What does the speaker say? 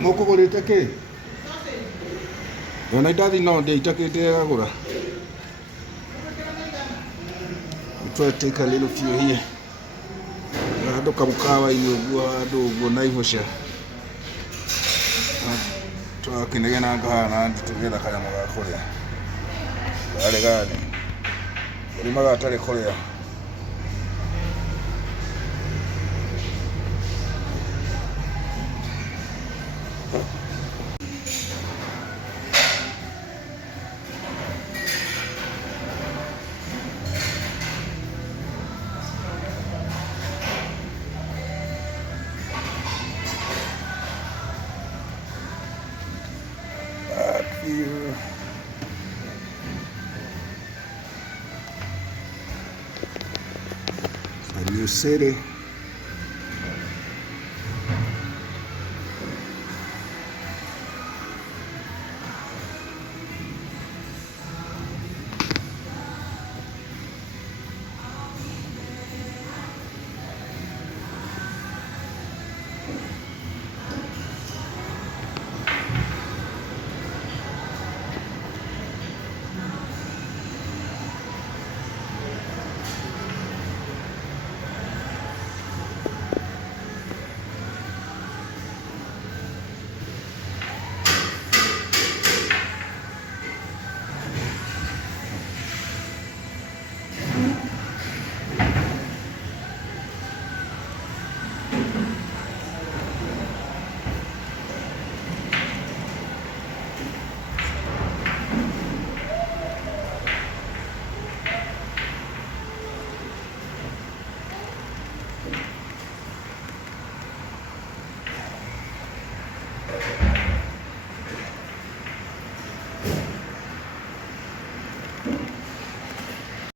Moko gorete ke? Yona idathi no nditakite agura. We try to take a little few here. Ando kabukawa ini uguo Naivasha. Twakinegena ngahana nditugetha kanyamũ ga kũrĩa. Gari gani? Ũrima gatarĩ kũrĩa. Here. A new city.